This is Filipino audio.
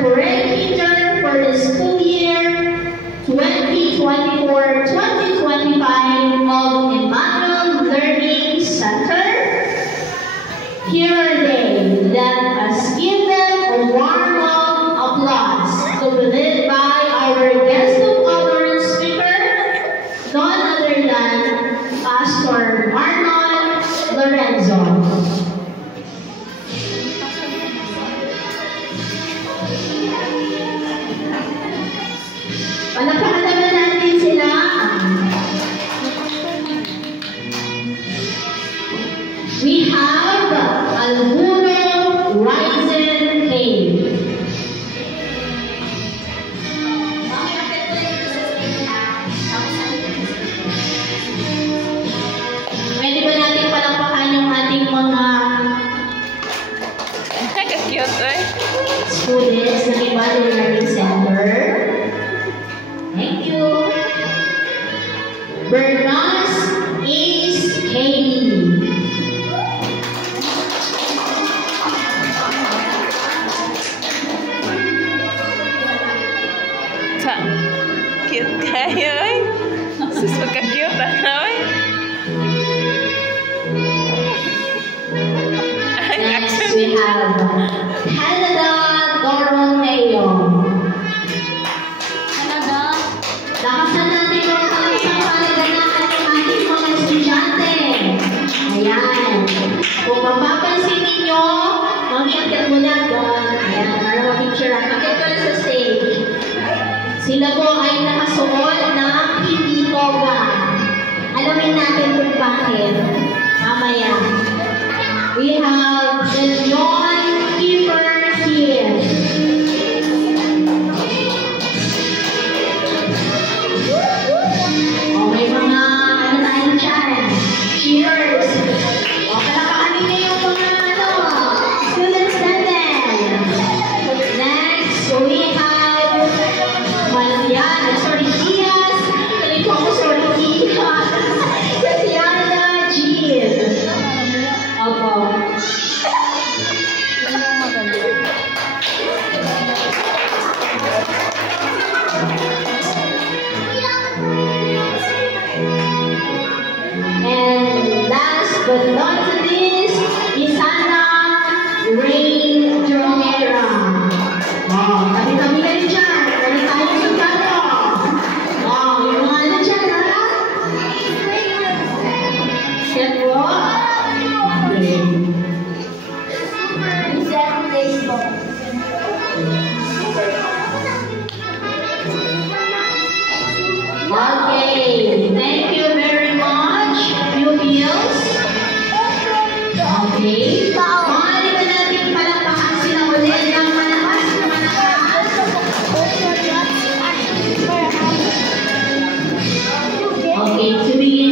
corporate teacher for the school year 2024-2025 of Emmanuel Learning Center. Here are they. Let us give them a warm applause to be led by our guest of honor speaker, none other than Pastor Arnold Lorenzo. Palakpakan naman natin sila. We have Alguno Ryzen Cave. Pwede ba natin palakpakan yung ating mga students ng Emmanuel Learning Center? Thank you. Bernas Ace Katie. Cute kayo eh. Sus, magka-cute ay. Next we have Canada Doroteo. Lakasan natin ang isang palaganahan ng ating mga estudyante. Ayan. Kung mapapansin ninyo, mag-iakit muna doon. Ayan, para mag-picture ang akit ko sa stage. Sila po ay nakasuot ng hindi toga. Alamin natin kung bakit. Mamaya. We have the John Keeper here. May mga ano tayo dyan. Cheers! O, palakanin niyo yung mga students natin. Next, we have Diaz. Kali ko ako, sorry, Diaz. Diana Jean. Opo. And last but not least, Isana Rain Jongera. Wow, tabi-tabi ka rin dyan. Kali tayo sa tayo. Wow, yung mga ano dyan, ha? Set po. Okay. Okay, thank you very much, pupils. Okay.